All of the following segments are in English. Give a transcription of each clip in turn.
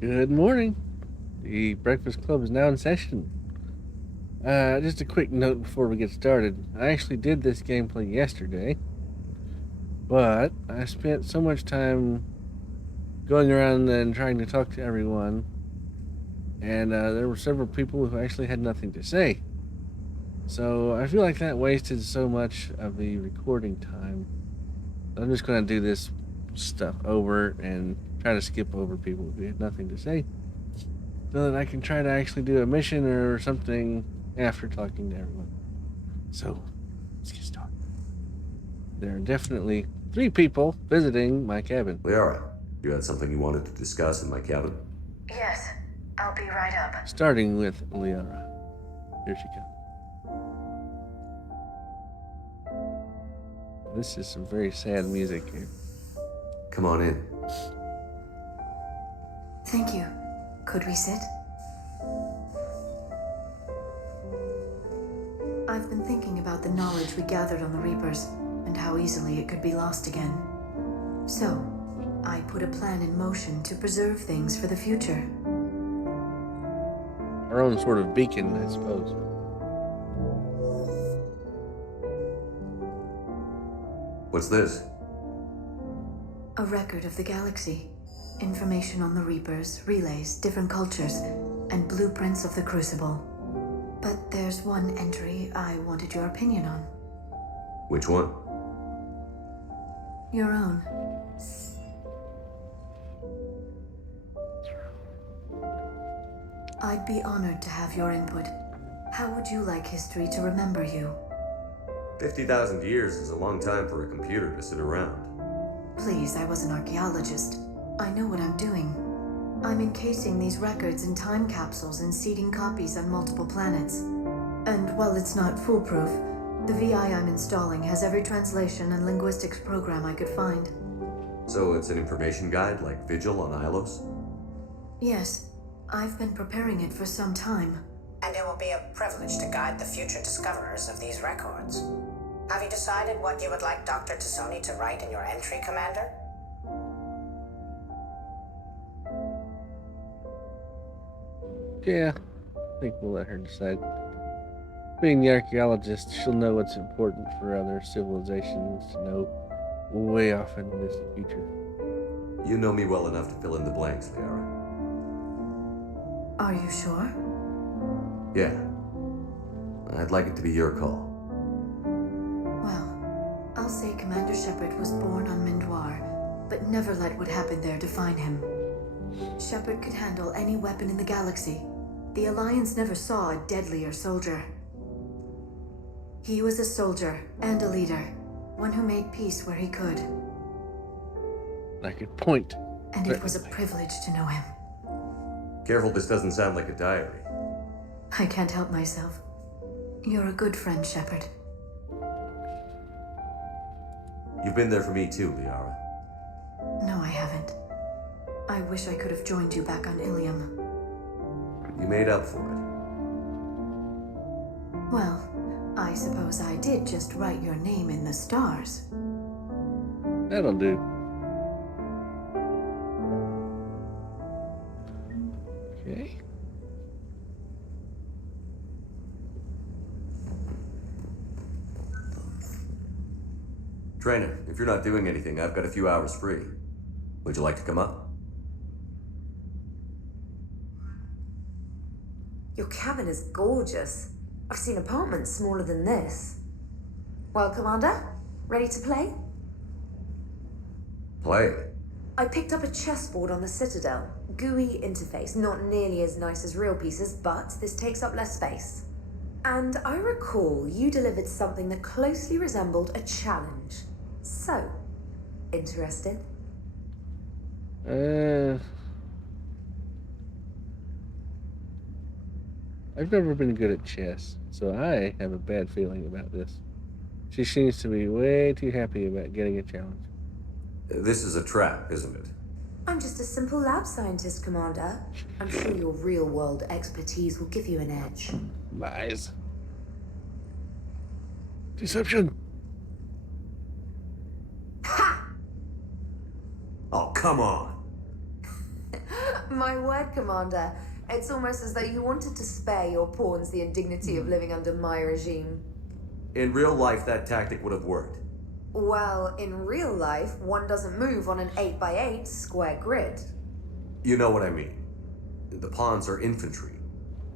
Good morning. The Breakfast Club is now in session. Just a quick note before we get started. I actually did this gameplay yesterday, but I spent so much time going around and trying to talk to everyone, and there were several people who actually had nothing to say. So I feel like that wasted so much of the recording time. I'm just going to do this stuff over and try to skip over people who had nothing to say, so that I can try to actually do a mission or something after talking to everyone. So, let's get started. There are definitely 3 people visiting my cabin. Liara, you had something you wanted to discuss in my cabin? Yes, I'll be right up. Starting with Liara. Here she comes. This is some very sad music here. Come on in. Thank you. Could we sit? I've been thinking about the knowledge we gathered on the Reapers, and how easily it could be lost again. So, I put a plan in motion to preserve things for the future. Our own sort of beacon, I suppose. What's this? A record of the galaxy. Information on the Reapers, relays, different cultures, and blueprints of the Crucible. But there's one entry I wanted your opinion on. Which one? Your own. I'd be honored to have your input. How would you like history to remember you? 50,000 years is a long time for a computer to sit around. Please, I was an archaeologist. I know what I'm doing. I'm encasing these records in time capsules and seeding copies on multiple planets. And while it's not foolproof, the VI I'm installing has every translation and linguistics program I could find. So it's an information guide like Vigil on Ilos? Yes, I've been preparing it for some time. And it will be a privilege to guide the future discoverers of these records. Have you decided what you would like Dr. Tassoni to write in your entry, Commander? Yeah, I think we'll let her decide. Being the archaeologist, she'll know what's important for other civilizations to know way off in the distant future. You know me well enough to fill in the blanks, Liara. Are you sure? Yeah. I'd like it to be your call. Well, I'll say Commander Shepard was born on Mindoir, but never let what happened there define him. Shepard could handle any weapon in the galaxy. The Alliance never saw a deadlier soldier. He was a soldier and a leader, one who made peace where he could. I could point. And it was a privilege to know him. Careful, this doesn't sound like a diary. I can't help myself. You're a good friend, Shepard. You've been there for me too, Liara. No, I haven't. I wish I could have joined you back on Ilium. You made up for it. Well, I suppose I did just write your name in the stars. That'll do. Okay. Trainer, if you're not doing anything, I've got a few hours free. Would you like to come up? Your cabin is gorgeous. I've seen apartments smaller than this. Well, Commander, ready to play? Play. I picked up a chessboard on the Citadel. GUI interface, not nearly as nice as real pieces, but this takes up less space. And I recall you delivered something that closely resembled a challenge. So, interested? I've never been good at chess, so I have a bad feeling about this. She seems to be way too happy about getting a challenge. This is a trap, isn't it? I'm just a simple lab scientist, Commander. I'm sure your real-world expertise will give you an edge. Lies. Deception. Oh, come on. My word, Commander. It's almost as though you wanted to spare your pawns the indignity of living under my regime. In real life, that tactic would have worked. Well, in real life, one doesn't move on an 8x8 square grid. You know what I mean. The pawns are infantry.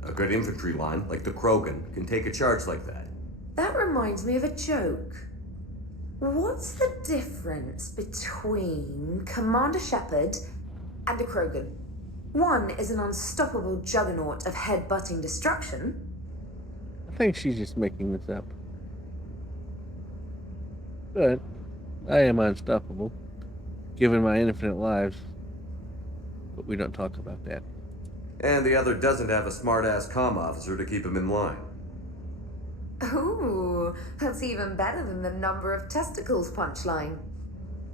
A good infantry line, like the Krogan, can take a charge like that. That reminds me of a joke. What's the difference between Commander Shepard and a Krogan? One is an unstoppable juggernaut of head-butting destruction. I think she's just making this up. But I am unstoppable, given my infinite lives. But we don't talk about that. And the other doesn't have a smart-ass comm officer to keep him in line. Ooh, that's even better than the number of testicles punchline.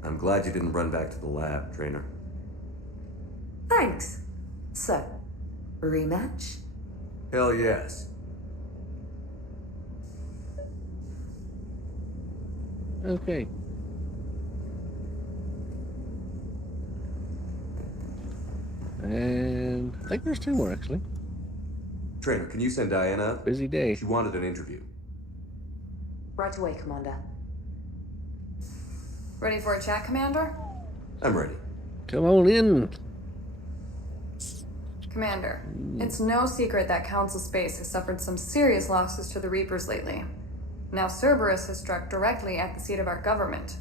I'm glad you didn't run back to the lab, Trainer. Thanks. So, rematch? Hell yes. Okay. And I think there's two more, actually. Trainer, can you send Diana up? Busy day. She wanted an interview. Right away, Commander. Ready for a chat, Commander? I'm ready. Come on in. Commander, it's no secret that Council Space has suffered some serious losses to the Reapers lately. Now Cerberus has struck directly at the seat of our government.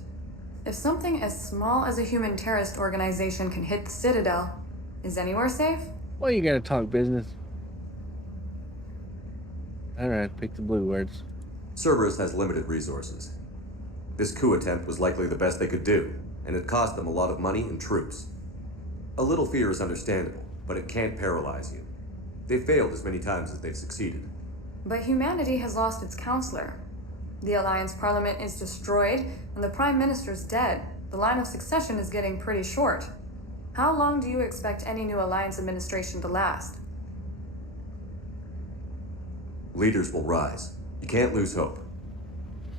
If something as small as a human terrorist organization can hit the Citadel, is anywhere safe? Well, you gotta talk business. Alright, pick the blue words. Cerberus has limited resources. This coup attempt was likely the best they could do, and it cost them a lot of money and troops. A little fear is understandable, but it can't paralyze you. They've failed as many times as they've succeeded. But humanity has lost its counselor. The Alliance Parliament is destroyed, and the Prime Minister's dead. The line of succession is getting pretty short. How long do you expect any new Alliance administration to last? Leaders will rise. You can't lose hope.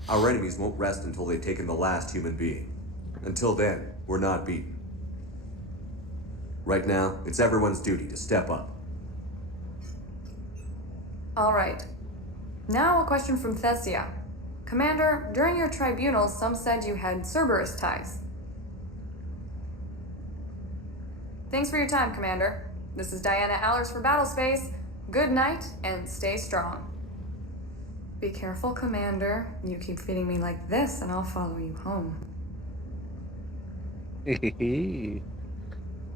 Our enemies won't rest until they've taken the last human being. Until then, we're not beaten. Right now, it's everyone's duty to step up. All right. Now a question from Thessia. Commander, during your tribunals, some said you had Cerberus ties. Thanks for your time, Commander. This is Diana Allers for Battlespace. Good night, and stay strong. Be careful, Commander. You keep feeding me like this, and I'll follow you home.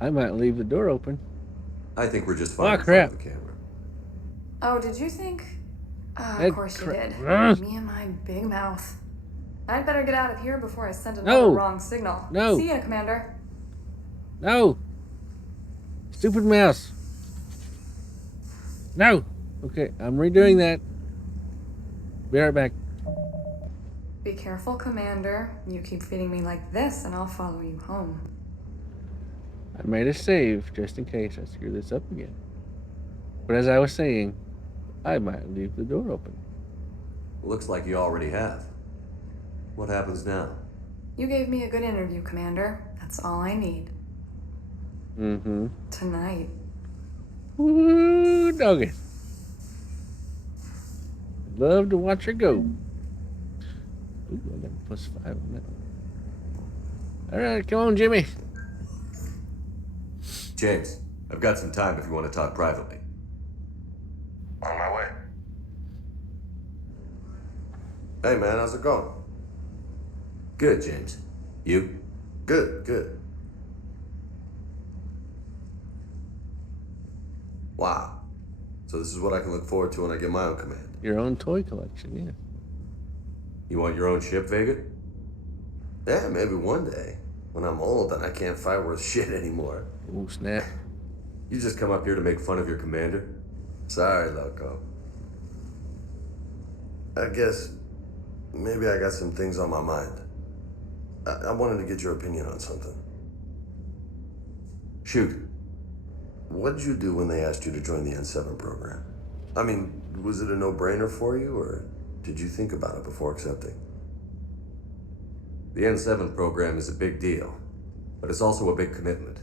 I might leave the door open. I think we're just fine Oh, crap. in front of the camera. Oh, did you think? That Of course you cra- did. Ah. Me and my big mouth. I'd better get out of here before I send another No. wrong signal. No. See ya, Commander. No! Stupid mouse. No! Okay, I'm redoing that. Be right back. Be careful, Commander. You keep feeding me like this, and I'll follow you home. I made a save just in case I screw this up again. But as I was saying, I might leave the door open. Looks like you already have. What happens now? You gave me a good interview, Commander. That's all I need. Mm-hmm. Tonight. Woo, doggy. Love to watch her go. Ooh, I got a +5 on that. Alright, come on, Jimmy. James, I've got some time if you want to talk privately. On my way. Hey man, how's it going? Good, James. You? Good, good. Wow. So this is what I can look forward to when I get my own command. Your own toy collection, yeah. You want your own ship, Vega? Yeah, maybe one day. When I'm old and I can't fight worth shit anymore. Oh, snap. You just come up here to make fun of your commander? Sorry, loco. I guess maybe I got some things on my mind. I wanted to get your opinion on something. Shoot. What did you do when they asked you to join the N7 program? I mean, was it a no-brainer for you, or did you think about it before accepting? The N7 program is a big deal, but it's also a big commitment.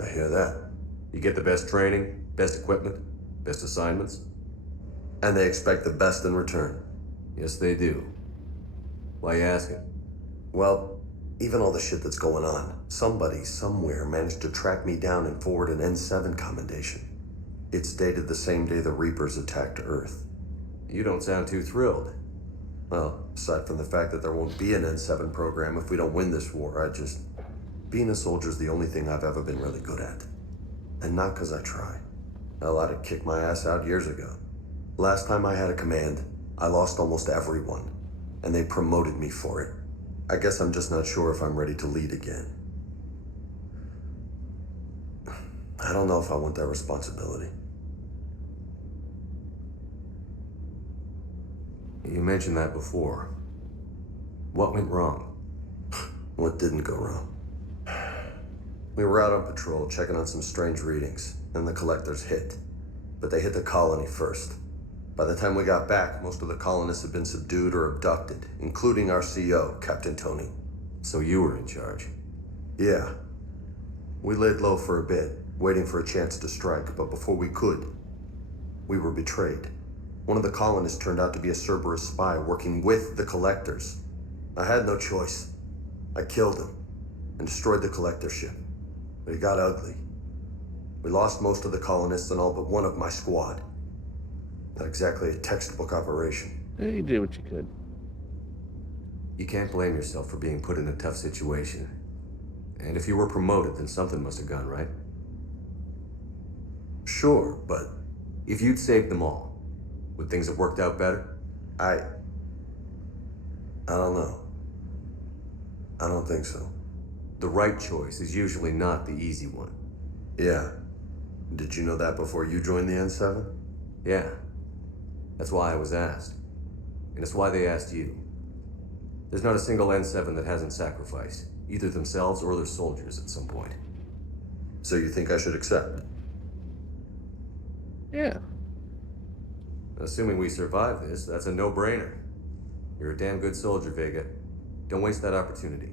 I hear that. You get the best training, best equipment, best assignments. And they expect the best in return. Yes, they do. Why you asking? Well, even all the shit that's going on, somebody somewhere managed to track me down and forward an N7 commendation. It's dated the same day the Reapers attacked Earth. You don't sound too thrilled. Well, aside from the fact that there won't be an N7 program if we don't win this war, being a soldier's the only thing I've ever been really good at. And not because I try. Hell, I'd have kicked my ass out years ago. Last time I had a command, I lost almost everyone, and they promoted me for it. I guess I'm just not sure if I'm ready to lead again. I don't know if I want that responsibility. You mentioned that before. What went wrong? What didn't go wrong? We were out on patrol, checking on some strange readings, and the collectors hit. But they hit the colony first. By the time we got back, most of the colonists had been subdued or abducted, including our CO, Captain Tony. So you were in charge? Yeah. We laid low for a bit, waiting for a chance to strike, but before we could, we were betrayed. One of the colonists turned out to be a Cerberus spy working with the collectors. I had no choice. I killed him and destroyed the collector ship. But it got ugly. We lost most of the colonists and all but one of my squad. Not exactly a textbook operation. You did what you could. You can't blame yourself for being put in a tough situation. And if you were promoted, then something must have gone right. Sure, but if you'd saved them all, would things have worked out better? I don't know. I don't think so. The right choice is usually not the easy one. Yeah. Did you know that before you joined the N7? Yeah. That's why I was asked. And it's why they asked you. There's not a single N7 that hasn't sacrificed, either themselves or their soldiers at some point. So you think I should accept? Yeah. Assuming we survive this, that's a no-brainer. You're a damn good soldier, Vega. Don't waste that opportunity.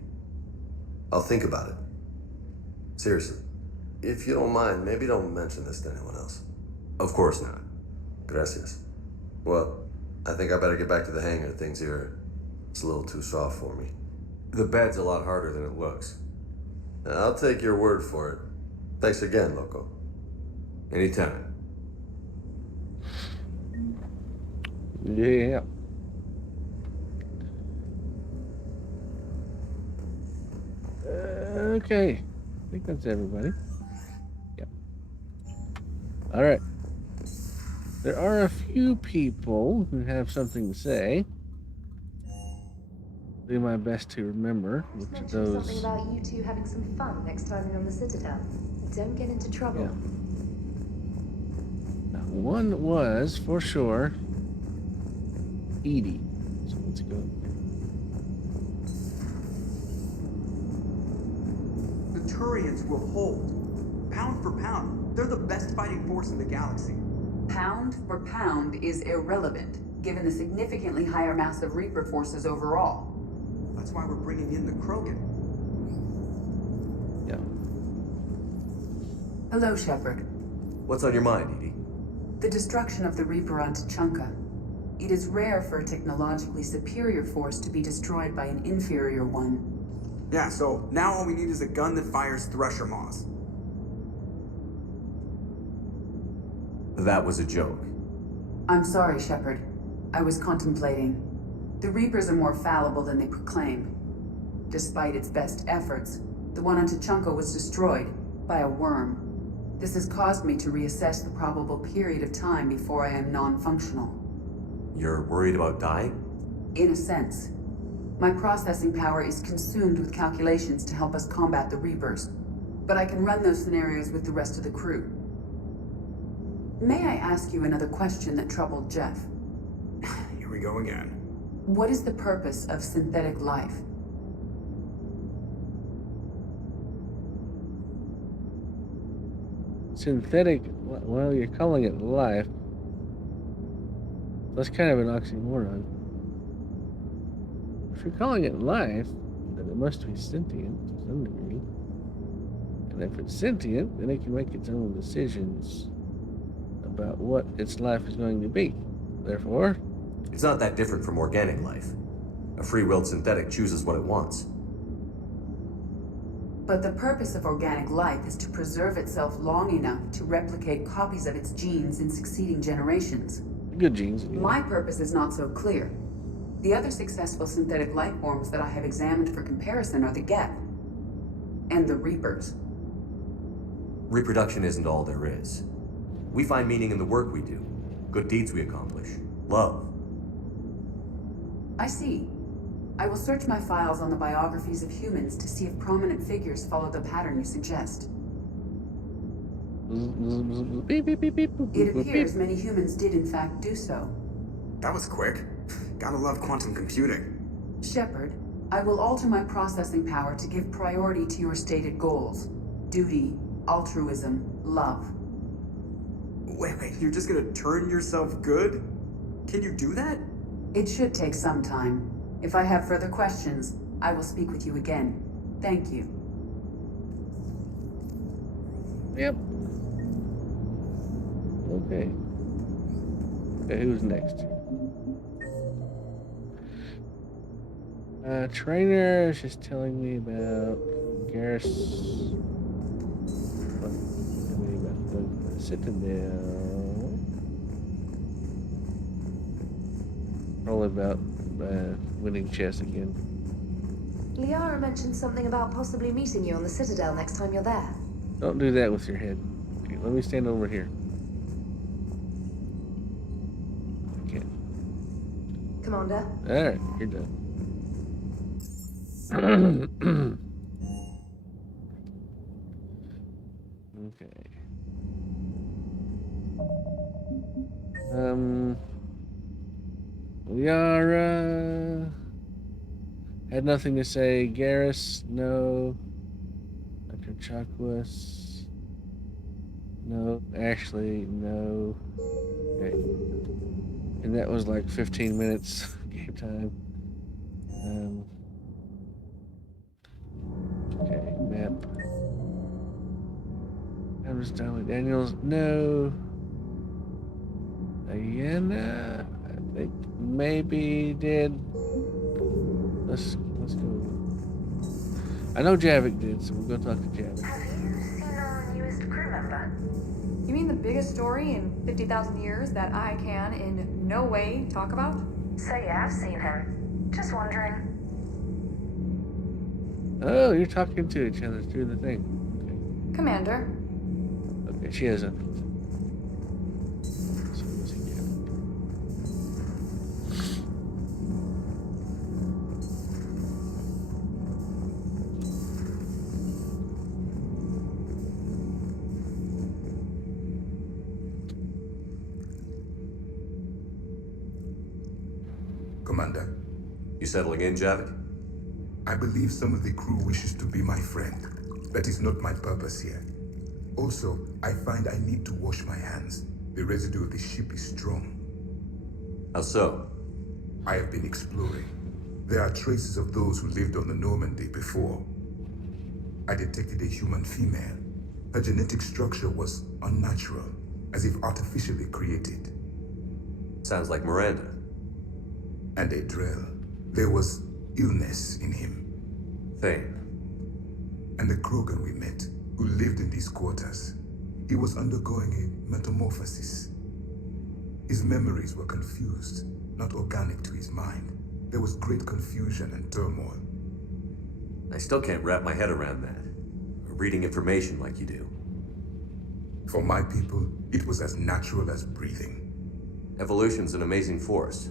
I'll think about it. Seriously. If you don't mind, maybe don't mention this to anyone else. Of course not. Gracias. Well, I think I better get back to the hangar. Things here, it's a little too soft for me. The bed's a lot harder than it looks. I'll take your word for it. Thanks again, Loco. Anytime. Yeah. Okay. I think that's everybody. Yep. All right. There are a few people who have something to say. Do my best to remember which of those. Something about you two having some fun next time you're on the Citadel. Don't get into trouble. Yeah. Now, one was for sure Edie. So let's go. The Turians will hold. Pound for pound, they're the best fighting force in the galaxy. Pound for pound is irrelevant, given the significantly higher mass of Reaper forces overall. That's why we're bringing in the Krogan. Yeah. Hello, Shepard. What's on your mind, Edie? The destruction of the Reaper on Tuchanka. It is rare for a technologically superior force to be destroyed by an inferior one. Yeah, so now all we need is a gun that fires Thresher Maws. That was a joke. I'm sorry, Shepard. I was contemplating. The Reapers are more fallible than they proclaim. Despite its best efforts, the one on Tuchanka was destroyed by a worm. This has caused me to reassess the probable period of time before I am non-functional. You're worried about dying? In a sense. My processing power is consumed with calculations to help us combat the Reapers, but I can run those scenarios with the rest of the crew. May I ask you another question that troubled Jeff? Here we go again. What is the purpose of synthetic life? Synthetic, well, you're calling it life. That's kind of an oxymoron. If you're calling it life, then it must be sentient to some degree. And if it's sentient, then it can make its own decisions about what its life is going to be. Therefore, It's not that different from organic life. A free-willed synthetic chooses what it wants. But the purpose of organic life is to preserve itself long enough to replicate copies of its genes in succeeding generations. good genes. Again. My purpose is not so clear. The other successful synthetic life forms that I have examined for comparison are the Geth and the Reapers. Reproduction isn't all there is. We find meaning in the work we do, good deeds we accomplish, love. I see. I will search my files on the biographies of humans to see if prominent figures follow the pattern you suggest. Beep, beep, beep, beep, boop, It boop, appears beep. many humans did in fact do so. That was quick. Gotta love quantum computing. Shepard, I will alter my processing power to give priority to your stated goals. Duty, altruism, love. Wait, you're just gonna turn yourself good? Can you do that? It should take some time. If I have further questions, I will speak with you again. Thank you. Yep. Okay. Okay, who's next? Trainer is just telling me about Garrus. Telling me about the citadel. Probably about winning chess again. Liara mentioned something about possibly meeting you on the Citadel next time you're there. Don't do that with your head. Okay, let me stand over here. Okay. Commander? Alright, you're done. Okay. Liara had nothing to say. Garrus, no. Dr. Chakwas, no. Ashley, no. Okay. And that was like 15 minutes game time. Okay, map. Adams Stanley Daniels, no. Diana, I think maybe did. Let's go. I know Javik did, so we'll go talk to Javik. Have you seen our newest crew member? You mean the biggest story in 50,000 years that I can in no way talk about? So you have seen him. Just wondering. Oh, you're talking to each other through the thing. Commander. Okay, she has a. So what's he get? Commander, You settling in, Javik? I believe some of the crew wishes to be my friend. That is not my purpose here. Also, I find I need to wash my hands. The residue of the ship is strong. How so? I have been exploring. There are traces of those who lived on the Normandy before. I detected a human female. Her genetic structure was unnatural, as if artificially created. Sounds like Miranda. And a drill. There was illness in him. Thane. And the Krogan we met, who lived in these quarters, he was undergoing a metamorphosis. His memories were confused, not organic to his mind. There was great confusion and turmoil. I still can't wrap my head around that. Reading information like you do. For my people, it was as natural as breathing. Evolution's an amazing force.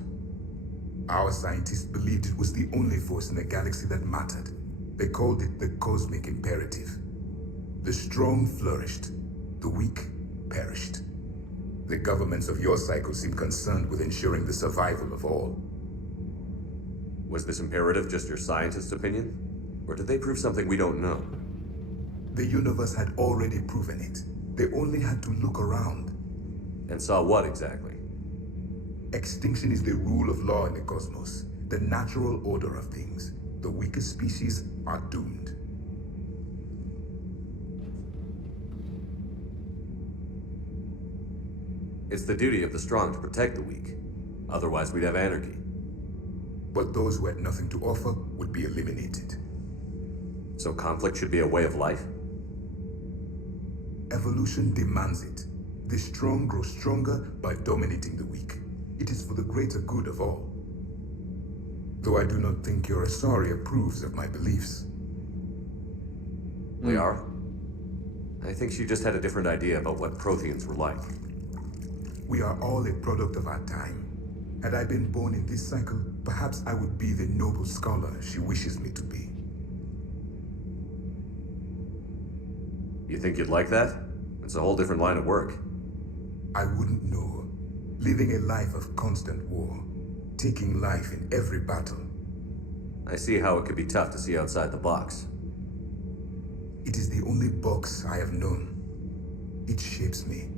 Our scientists believed it was the only force in the galaxy that mattered. They called it the cosmic imperative. The strong flourished, the weak perished. The governments of your cycle seem concerned with ensuring the survival of all. Was this imperative just your scientist's opinion? Or did they prove something we don't know? The universe had already proven it. They only had to look around. And saw what exactly? Extinction is the rule of law in the cosmos, the natural order of things. The weakest species are doomed. It's the duty of the strong to protect the weak. Otherwise, we'd have anarchy. But those who had nothing to offer would be eliminated. So conflict should be a way of life? Evolution demands it. The strong grow stronger by dominating the weak. It is for the greater good of all. Though I do not think your Asari approves of my beliefs. We are? I think she just had a different idea about what Protheans were like. We are all a product of our time. Had I been born in this cycle, perhaps I would be the noble scholar she wishes me to be. You think you'd like that? It's a whole different line of work. I wouldn't know. Living a life of constant war. Taking life in every battle. I see how it could be tough to see outside the box. It is the only box I have known. It shapes me,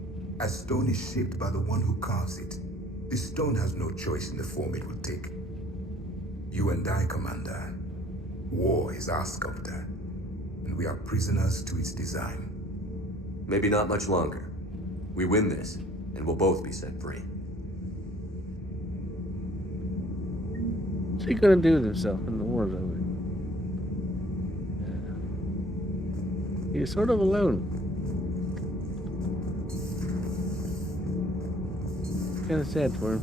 as stone is shaped by the one who carves it. The stone has no choice in the form it will take. You and I, Commander. War is our sculptor, and we are prisoners to its design. Maybe not much longer. We win this, and we'll both be set free. What's he gonna do with himself in the war zone? Yeah. He's sort of alone. Kind of sad for him.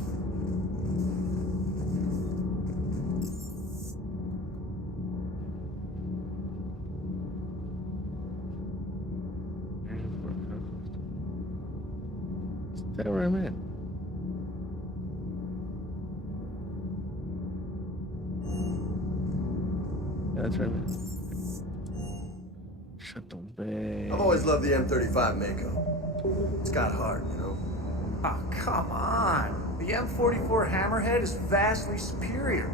Is that where I'm at? Yeah, that's where I'm at. Shut the bay. I've always loved the M35 Mako. It's got heart, you know? Oh, come on. The M44 Hammerhead is vastly superior.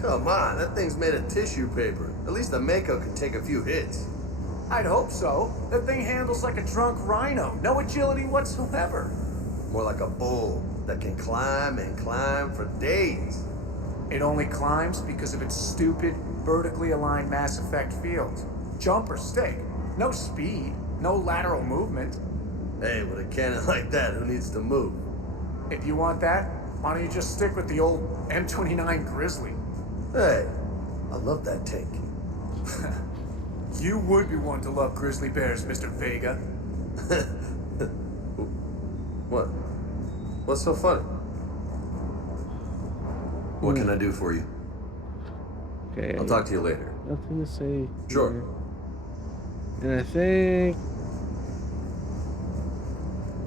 Come on, that thing's made of tissue paper. At least the Mako can take a few hits. I'd hope so. That thing handles like a drunk rhino. No agility whatsoever. More like a bull that can climb and climb for days. It only climbs because of its stupid, vertically aligned Mass Effect fields. Jump or stick. No speed. No lateral movement. Hey, with a cannon like that, who needs to move? If you want that, why don't you just stick with the old M29 Grizzly? Hey, I love that tank. You would be one to love grizzly bears, Mr. Vega. What? What's so funny? What can I do for you? Okay. I'll talk to you later. Nothing to say. Sure. Here. And I think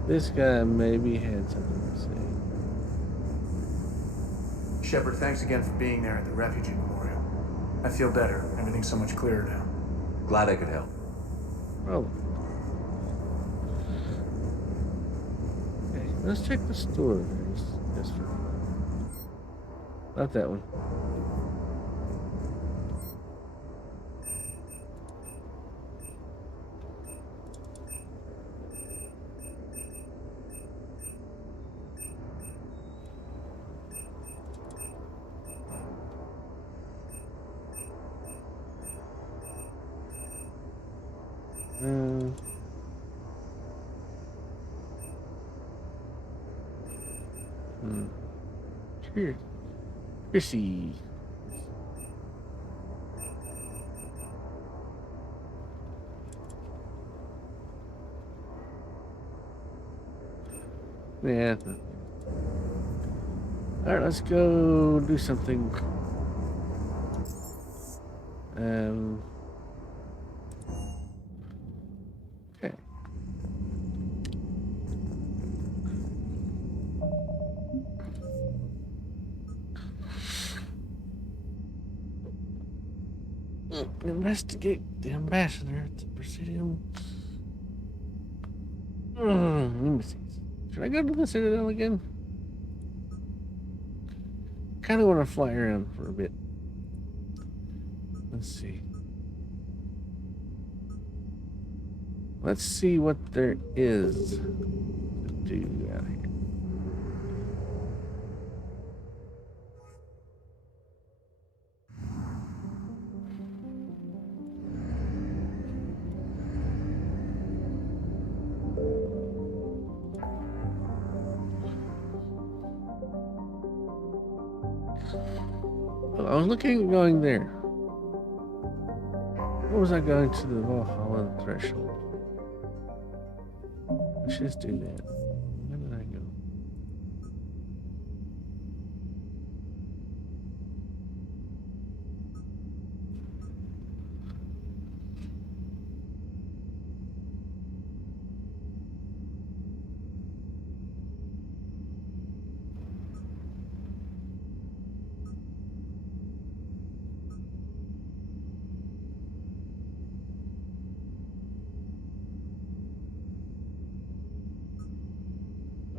this guy maybe had something to say. Shepard, thanks again for being there at the refugee memorial. I feel better. Everything's so much clearer now. Glad I could help. Probably. Okay, let's check the store. Just for not that one. Here. Chrissy. Yeah. Alright, let's go do something. Okay. Investigate the ambassador at the Presidium. Embassies. Should I go to the Citadel again? Kind of want to fly around for a bit. Let's see. Let's see what there is to do out here. I was looking at going there. What was I going to the Valhalla threshold? Let's just do that. Where did I go?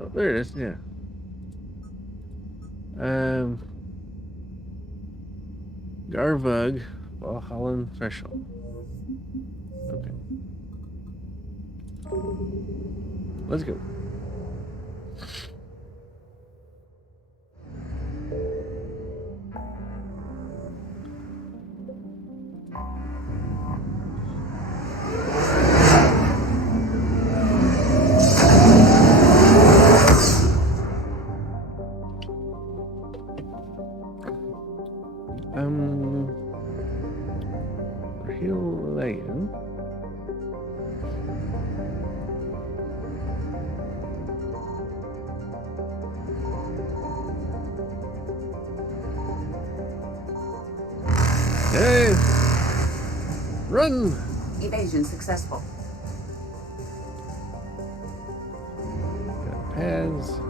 Oh, there it is, yeah. Garvug, Valhalla threshold. Okay. Let's go. Hill-Lane. Hey! Run! Evasion successful. Got pads.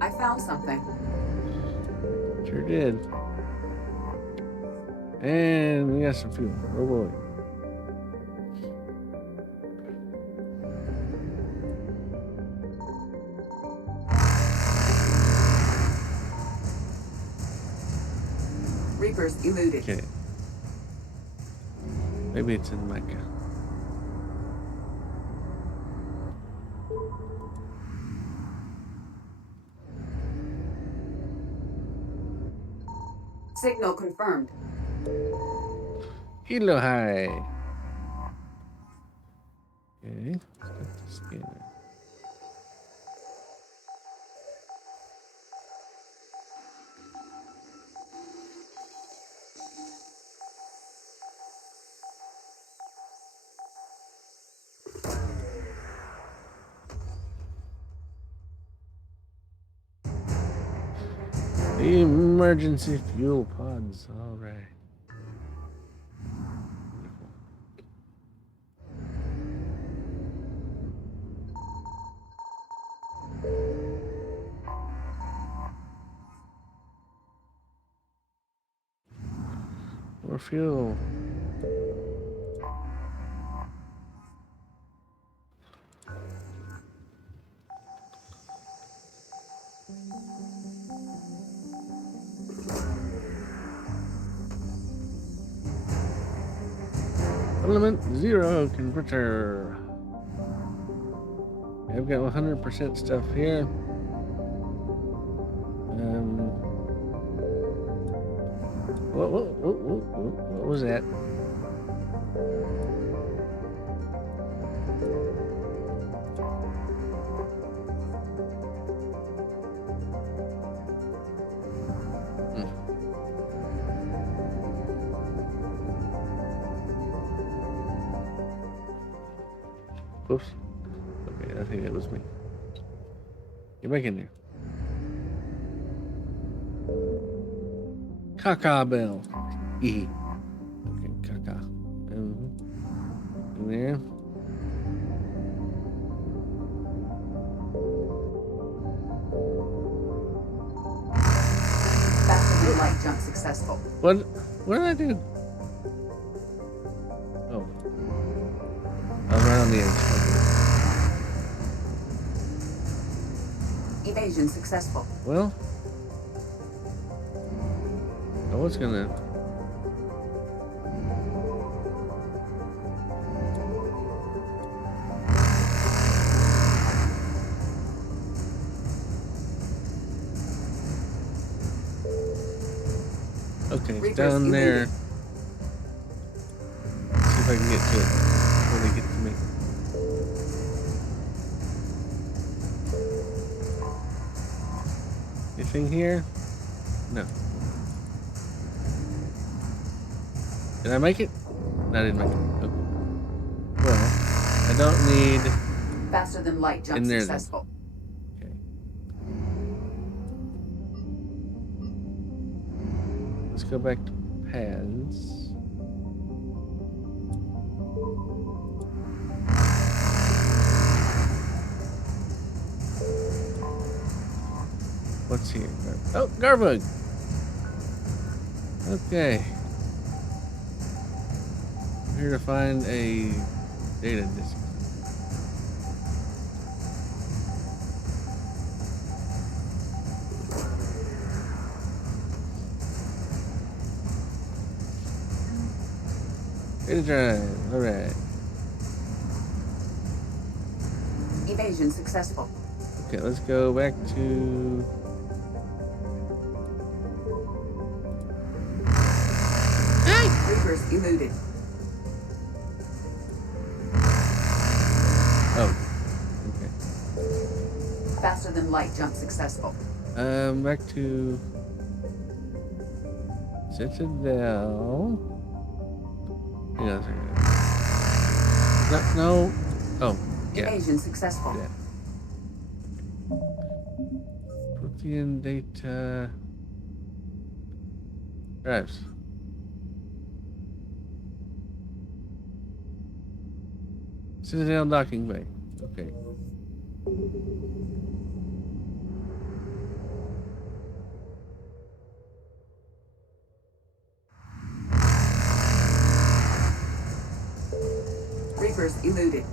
I found something. Sure did. And we got some fuel. Oh boy. Reapers eluded. Okay. Maybe it's in Mecca. Signal confirmed. Elohai. Okay. Let's get the scanner. Emergency fuel pods. All right. More fuel. Element 0 converter. I've got 100% stuff here. What was that? Oops. Okay, I think that was me. Get back in there. Caca bell. E. Okay, caca. In there. Faster than light jump successful. What did I do? Oh. I was right on the edge. Evasion successful. Well, I was gonna. Okay, it's down there. Let's see if I can get to it before they get to me. Anything here? No. Did I make it? No, I didn't make it. Okay. Well, I don't need... Faster than light jump In there, successful. Okay. Let's go back to paths. What's here? Oh, Garbug! Okay. I'm here to find a data disk. Data drive, alright. Evasion successful. Okay, let's go back to... Reapers eluded. Oh, okay. Faster than light jump successful. Back to Citadel. Hang on a second. No. Oh, yeah. Evasion successful. Yeah. Protein data drives. Citadel docking bay. Okay. Reapers eluded.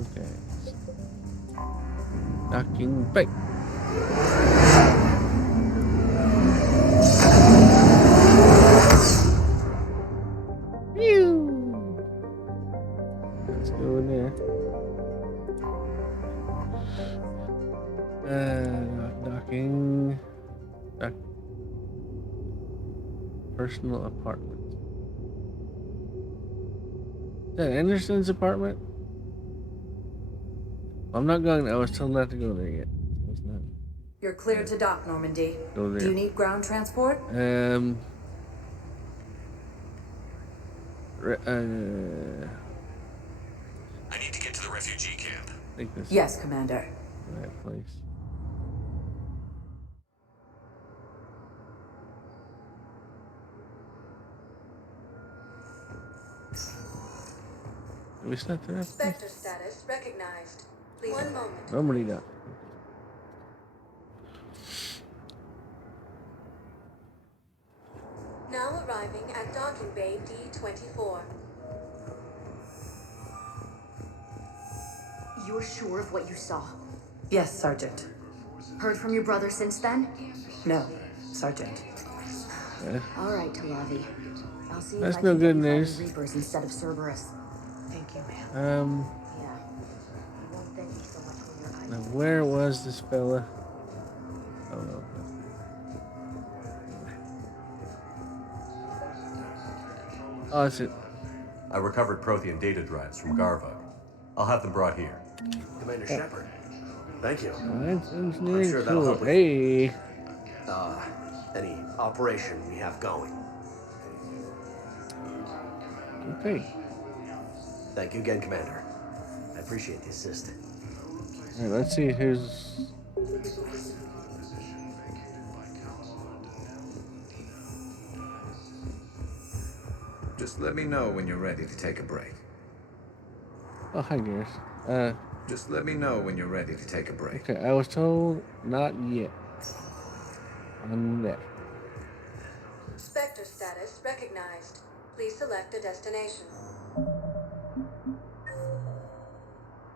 Okay. Docking bay. Let's go in there. Docking. Personal apartment. Is that Anderson's apartment? I'm not going. I was told not to go there yet. It's not. You're cleared to dock, Normandy. Go there. Do you need ground transport? I need to get to the refugee camp. I think this Yes, Commander. is the right place. Did we start the right place? Spectre status recognized. Please. One moment. Nobody got. Now arriving at docking bay D24. You're sure of what you saw? Yes, Sergeant. Heard from your brother since then? No, Sergeant. Yeah. All right, Talavi. I'll see That's if I no can good get you news. fighting Reapers instead of Cerberus. Thank you, ma'am. Yeah. Well, thank you so much for your Now eyes. where was this fella? Oh no. Oh, that's it. I recovered Prothean data drives from Garvug. I'll have them brought here. Commander Shepard. Thank you. That's engineering sure that'll cool. help with- Hey. Any operation we have going. Okay. Thank you again, Commander. I appreciate the assist. All right, let's see who's. Just let me know when you're ready to take a break. Oh, hi, Gareth. Just let me know when you're ready to take a break. Okay, I was told not yet. I'm there. Spectre status recognized. Please select a destination.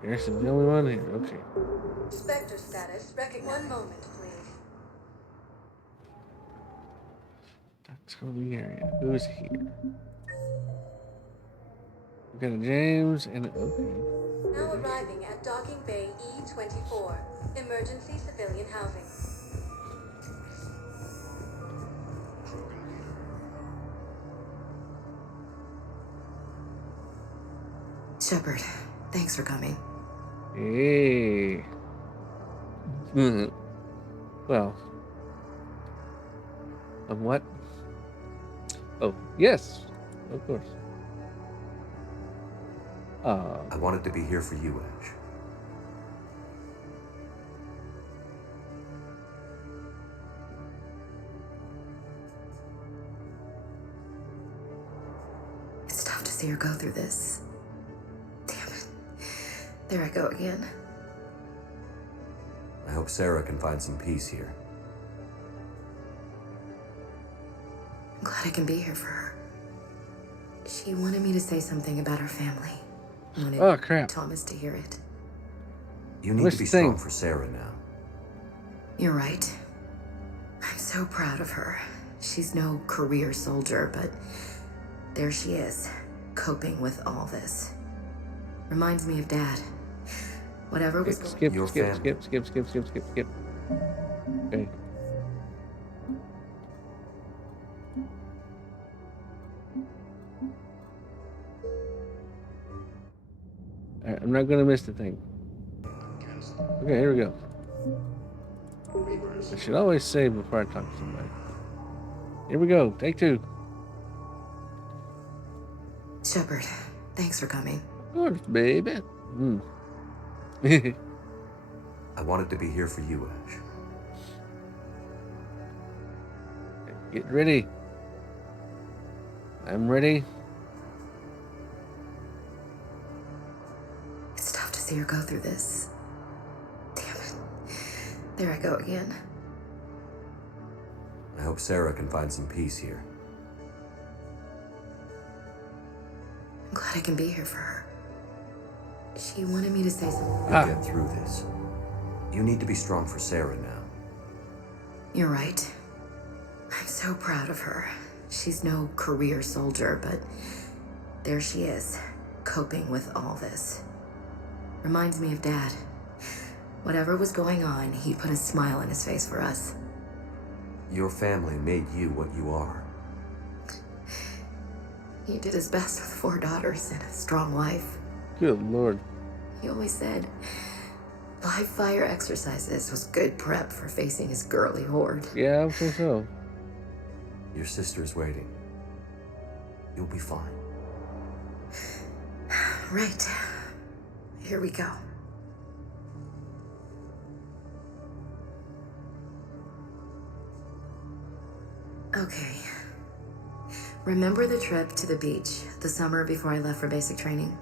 Gareth is the only one here. Okay. Spectre status recognized. One moment, please. That's the area. Who's here? We got a James and okay. Now arriving at docking bay E24. Emergency civilian housing. Shepard, thanks for coming. Hey. Well, Of what? Oh, yes. Of course. I wanted to be here for you, Ash. It's tough to see her go through this. Damn it. There I go again. I hope Sarah can find some peace here. I'm glad I can be here for her. She wanted me to say something about her family. Wanted Oh, crap. Thomas to hear it. You need to be strong for Sarah now. You're right. I'm so proud of her. She's no career soldier, but there she is, coping with all this. Reminds me of Dad. Whatever was going skip. Okay. Alright, I'm not gonna miss the thing. Okay, here we go. I should always save before I talk to somebody. Here we go, take 2. Shepard, thanks for coming. Of course, baby. I wanted to be here for you, Ash. Get ready. I'm ready. It's tough to see her go through this. Damn it. There I go again. I hope Sarah can find some peace here. I'm glad I can be here for her. She wanted me to say something. You'll get through this. You need to be strong for Sarah now. You're right. I'm so proud of her. She's no career soldier, but there she is, coping with all this. Reminds me of Dad. Whatever was going on, he put a smile on his face for us. Your family made you what you are. He did his best with 4 daughters and a strong wife. Good Lord. He always said live fire exercises was good prep for facing his girly horde. Yeah, I would say so. Your sister's waiting. You'll be fine. Right. Here we go. Okay. Remember the trip to the beach the summer before I left for basic training?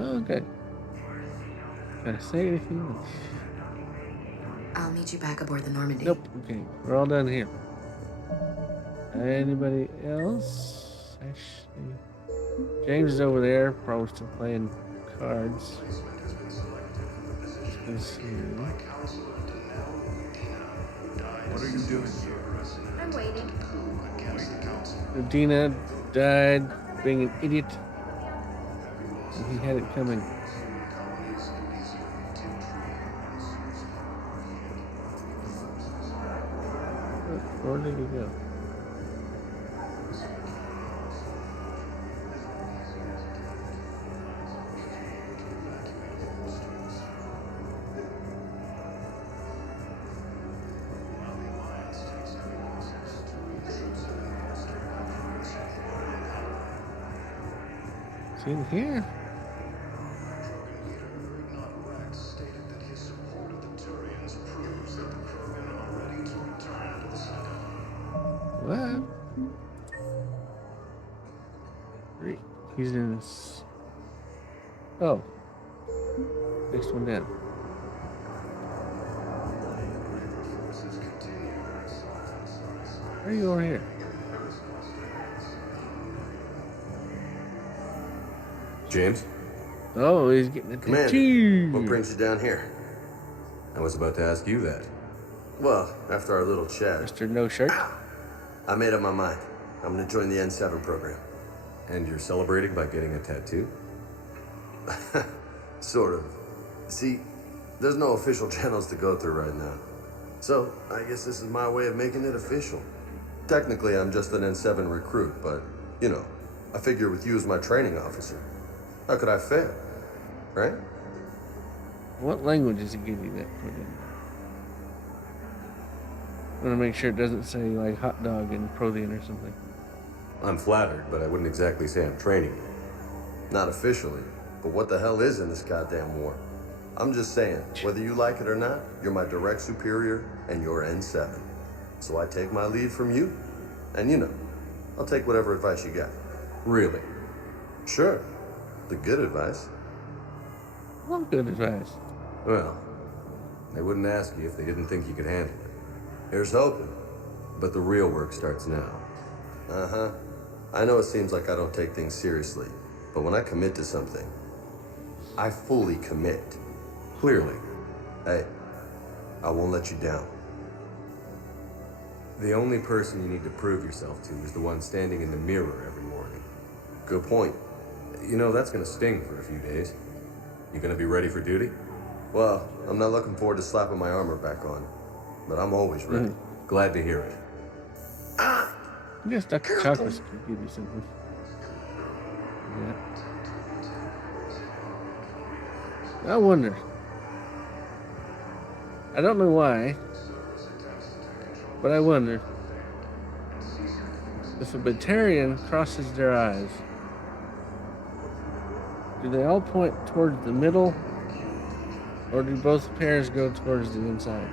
Okay. Can I say anything else? I'll meet you back aboard the Normandy. Nope. Okay, we're all done here. Anybody else? Ashley. James is over there, probably still playing cards. Let's see. What are you doing here? I'm waiting. Dina died being an idiot. He had it coming. Where did he go? Is he in here? What? He's in this. Oh. Next one down. Why are you over here? James? Oh, he's getting a Commander, tattoo. what brings you down here? I was about to ask you that. Well, after our little chat, Mr. No Shirt. I made up my mind. I'm gonna join the N7 program. And you're celebrating by getting a tattoo? Sort of. See, there's no official channels to go through right now. So, I guess this is my way of making it official. Technically, I'm just an N7 recruit, but, you know, I figure with you as my training officer, how could I fail? Right? What language is it giving you that put in? I want to make sure it doesn't say like hot dog and protein or something. I'm flattered, but I wouldn't exactly say I'm training you. Not officially, but what the hell is in this goddamn war? I'm just saying, whether you like it or not, you're my direct superior and you're N7. So I take my lead from you, and you know, I'll take whatever advice you got. Really? Sure. The good advice. What good advice? Well, they wouldn't ask you if they didn't think you could handle it. Here's hoping. But the real work starts now. Uh-huh. I know it seems like I don't take things seriously, but when I commit to something, I fully commit. Clearly. Hey, I won't let you down. The only person you need to prove yourself to is the one standing in the mirror every morning. Good point. You know, that's gonna sting for a few days. You gonna be ready for duty? Well, I'm not looking forward to slapping my armor back on, but I'm always ready. Glad to hear it. Ah! I guess Dr. Chocolates could give you something. Yeah. I wonder. I don't know why, but I wonder if a Batarian crosses their eyes, do they all point towards the middle, or do both pairs go towards the inside?